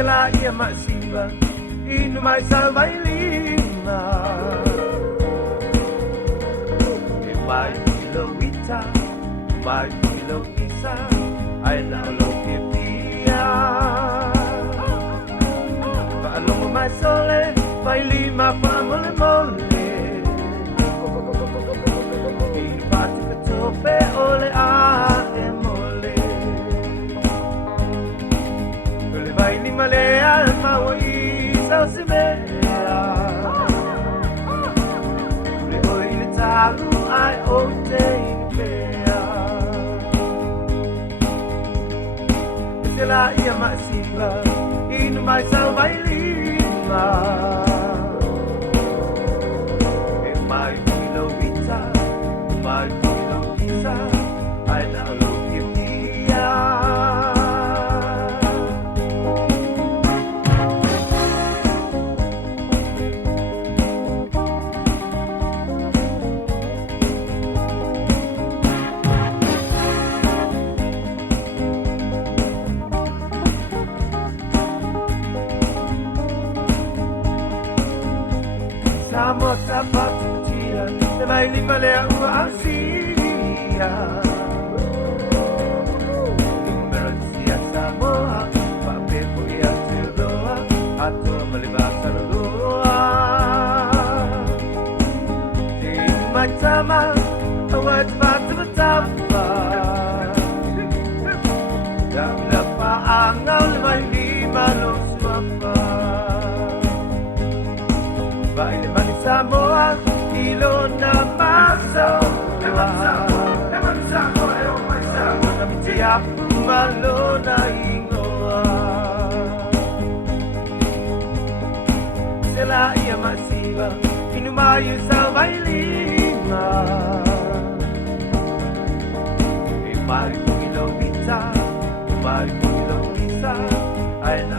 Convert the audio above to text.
Lesā Lio Tuana'i Vailima Mai kilo wita Mai kilo isa Ay naulo kipia Paalong mai sole Vailima pa mole mole Ipati katope ole ate mole Kule Vailima lea mawa isa simea Kule oi le talu ai o te pea Lesā Lio Tuana'i Inu mai sa Vailima E mai kilo wita Mai kilo isa Ai na lo kipia Samoa tapatutia Te Vailima lea ua asia Numero sia Samoa Papepo ia te roa Atua malibasa roa Te matama Awa te batu batapa Da'ila paangau le Vailima lo suapa Vailima ni Samoa, kilo na maso Na mitiapu malo na ingoa Lesā Lio Tuana'i Inumayu sa Vailima E mari kilo vita, mari kilo visa Ai na